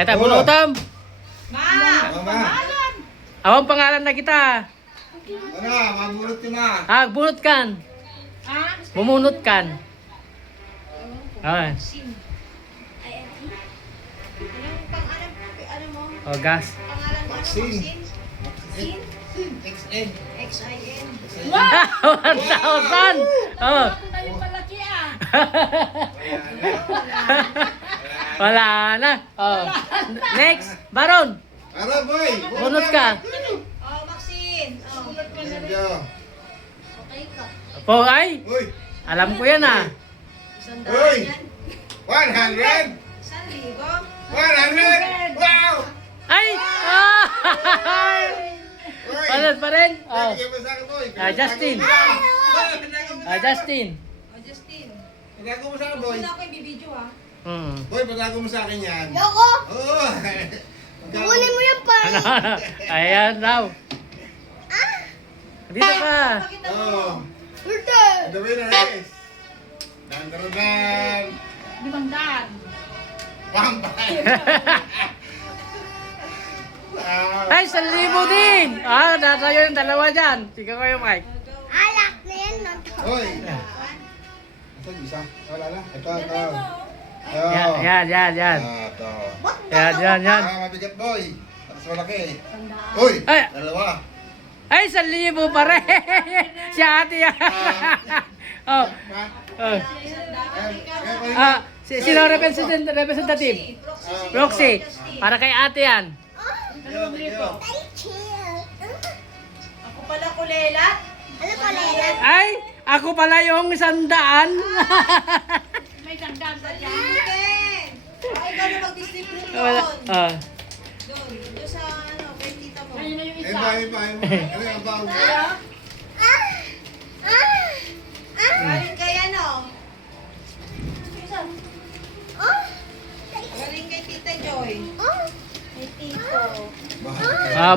Ay, tayo, bunutam. Ma! Ma! Awang pangalan na kita. Ano, mabulot ka na. Bunot kan. Ha? Mumunot kan. Okay. Anong pangalan? Ano mo? Oh, gas. Pangalan mo? Vaccine. Sin? XN. X-I-N. 1,000. Oh. Tayo malaki ah. Wala na. Oh. Next, Baron. Ara, boy! Bunot ka. Oh, Maxine. Oh. Medyo. Okay ka. Po ay. Uy! Alam ko yan ah. Isang Uy! daan yan. 100! 1,000. 100! Wow! Ay! Ah! Uy! Palit pa rin. Oh. Bigyan mo sa akin, boy. Justin. Justin. Oh, Justin. Patago mo sa akin, boy. Huwag na ako yung bibidyo ha. Boy, patago mo sa akin yan. Loko! Oo! Kukunin mo yung pan! Ano? Ayan daw. Dito ka. Pakita mo. Oo. Urde! The winner is... Dandarudan! 500. Pampay! Wow! Ay, 1,000 din. Nasa yung dalawa dyan. Sige ko yung mic. Alak na yan, nanto. Hoy! Ito, isa. Wala na. Ito. Yan. Ito. Yan. Mabigat, boy. Tapos malaki. Uy! Ay. Dalawa. Ay, 1,000 pa rin. Si ate yan. Oh. Oh. Sino representative? Roxy. Para kay ate yan. Thank you. Ako pala kulelat. Ano pa, Lela? Ay, ako pala yung 100. May dagdag sa dyan. Ay, ikaw na mag-distribute Wala. doon. Doon sa ano, kay tita mo. Ayun na yung isa. Ano yung bawang? Galing kay ano? Oh! Galing kay Tita Joy. Oh! Kay Tito.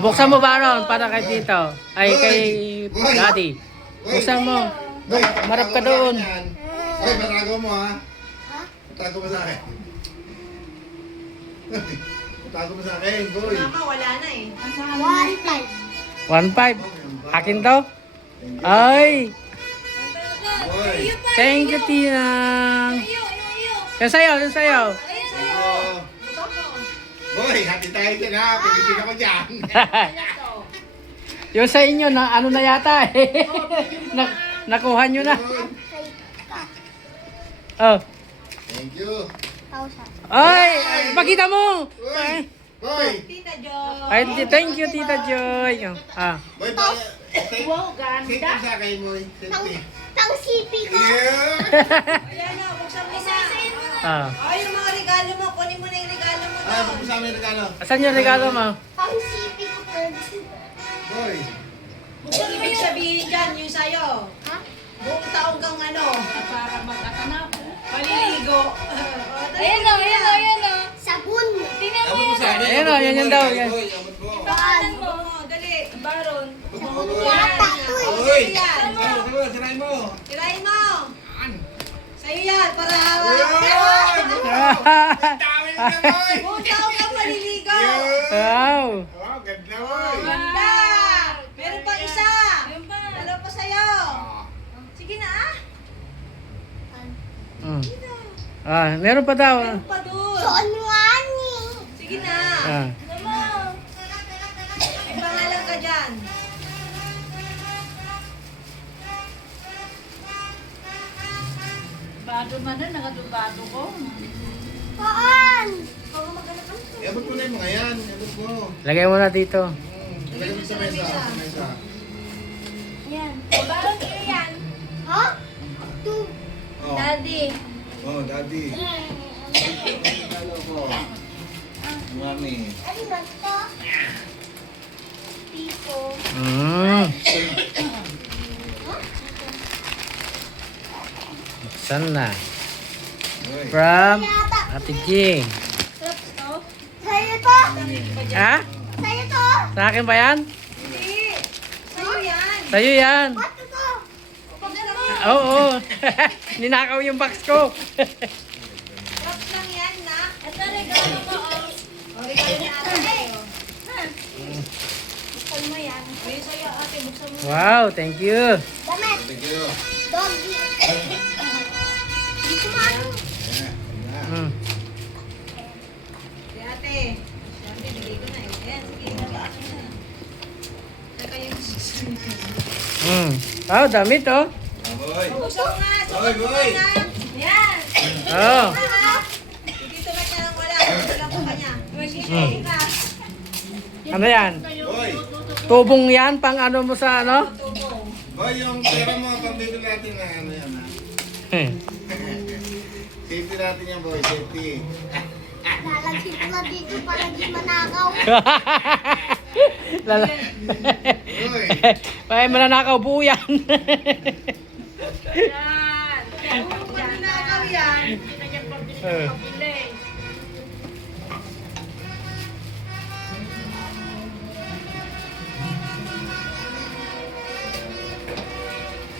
Buksan mo Baron para kay Tito. Ay, kay Daddy. Buksan mo. Marap ka doon. Uy, patago mo ha. Patago mo sa akin. Patago mo sa akin, boy. Mama, wala na eh. 1,500. Akin to? Ay, Boy. thank you, Tina. Yan sa'yo. Boy, hati tayo dyan ha. Pipitin ako dyan. Yung sa inyo, na ano na yata eh. Nakuha nyo na. Oh. Thank you. Ay, pakita mo. Boy. Boy. Tita Joy. Ay, thank you, Tita Joy. Boy, Wow, Safety ganda. sa akin mo. Safety. Pang sipi ko. Yeah. Ayan na, buksan mo na. Ay, yung mga regalo mo. Kunin mo na yung regalo mo Ah, doon. sa amin regalo. Asan yung regalo mo? Pang sipi ko, friends. Boy. Buksan mo yung sabihin dyan, yung sa'yo. Ha? Buong taong kang ano. Para mag-atanap. Paliligo. Ayan o. Sabon. Abot mo sa akin. Ayan o, yan daw. Yan. Boy, abot mo. Pangalan mo. Dali. Baron. Yata to eh. Uy. Yan. Sirain mo. Tirahin mo. Sa'yo yan, para hawak. Ayun! Dami na boy! Buong taong kang paliligo. Wow. Wow, ganda boy! Ganda. Meron pa isa. Dalawa pa sa'yo. Sige na Meron pa daw. Meron pa dun. Soon nga ni. Sige na. Ah. May pangalan ka dyan. Bado man na, nakadubado ko. Saan? Baka maghanap ka nito. Abot mo na yung mga yan. Abot mo. Lagay mo na dito. Lagay mo sa mesa. Sa mesa. Yan. Baron kayo yan. Ha? Two. Oh. Daddy. Oh, daddy. Ano po? Mami. Ano ba ito? Pico. Buksan na. Uy. From Ate Jing. Sa'yo to? Ha? Sa'yo to? Sa akin ba yan? Hindi. Sa'yo yan. Sa'yo yan. Ba't ito? Oo. Ninakaw yung box ko. Props lang yan, na. Ito regalo ko, oh. Wow, thank you. Damit. Thank you. Doggy. Hindi kumano. Mm. Si ate. Si ate, bigay ko na eh. Ayan, sige, nabasa na. Saka yung Mm. Oh, damit oh. Boy. Buksan mo nga. Boy, boy. Yan. Oh. Dito na niya lang wala. Dito lang ko kanya. Sige ka. Ano yan? Boy. Tubong yan, pang ano mo sa ano? Tubong. Boy, yung pera mo, pambili natin na ano yan ha. Safety natin yan boy, safety. Lalagyan ko na dito para di manakaw. Lala. Boy. Ay, mananakaw po yan. Yan. Kung maninakaw yan. Hindi na niya pambili Eh. ng pabili.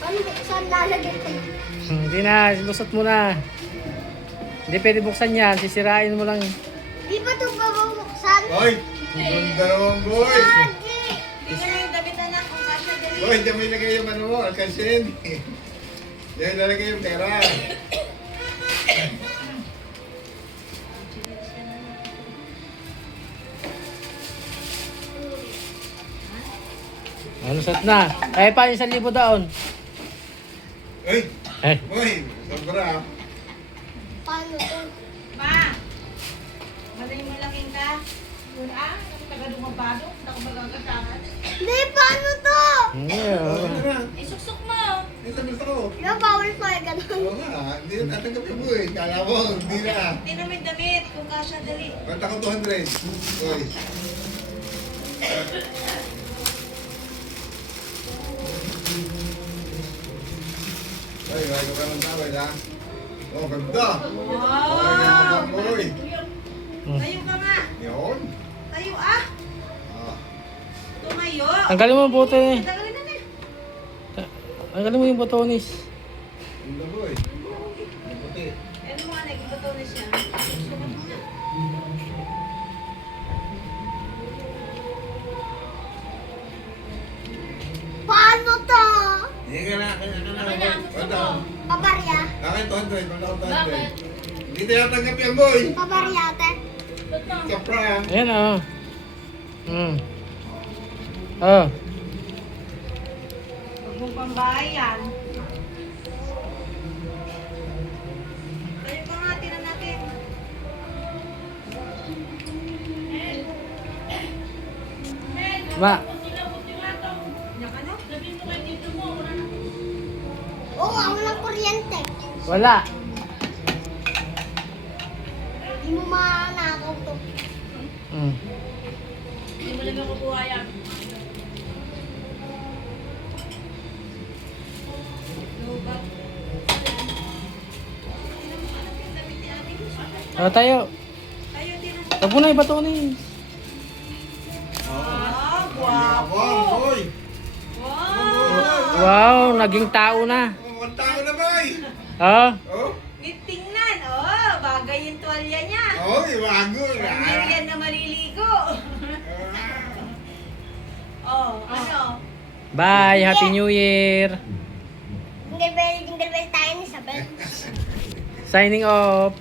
Ano saan lalagyan ko? Hindi na, lusot mo na. Hindi pwede buksan yan, sisirain mo lang. Di ba ito babuksan? Boy. Ganda naman boy. Lagi. Bigyan na yung damit anak kung kasya dali. Boy, diyan may lagay yung ano mo, alkansin. Diyan nalagay yung pera. Ano lusot na? Ay, pa yung 1,000 doon. Uy, Eh. boy, sobra. Paano to? Ma. Malay mo laging ka. Wala. Ang taga dumabado. Hindi ako magagasangan. Hindi, paano to? Hindi, Oo, oh. ano na? Isuksok mo. Ito gusto ko. Di ba bawal pa ganun? Oo nga, hindi na tatanggap yung boy. Kala mo, hindi na. Hindi namin damit kung kasya dali. Banta ko 200. Boy. Ay, bago ka ng tawad ha. Oh, ganda. Wow. Ay, ganda boy. Tayo ka nga. Yun. Tayo ah. Ah. Tumayo. Tanggalin mo ang boto eh. Tagalin na na. Tanggalin mo yung botonis. Ganda boy. Ang puti. Ano mga nagbato na siya? Susukat mo na. Paano to? Hindi ka na, kaya ka na. Banta ko. Pabarya? Akin 200, banta ko 200. Hindi tinatanggap yan boy. Pabarya, ate? Kapra ha. Ayan oh. Mm. Oh. Huwag mong pambahay yan. Tayo ka nga, tinan natin. Ma. Yan ano? Oo, ang walang kuryente. Wala. Di mo manakaw to. Mm. Hindi mo lang makukuha yan. Lubat. Tinan mo anak yung damit ni ate ko. Oh, tayo. Tayo, tinan. Huwag mo na yung botonis. Ah, Yabang guwapo. boy. Wow. Wow, naging tao na. Oh, ang tao na boy. Oh. Oh. Tingnan, oh, bagay yung tuwalya niya. Oh, bago. Miriam na maliligo. Oh, ano? Bye, Happy New Year. Jingle bell tayo ni Isabel. Signing off.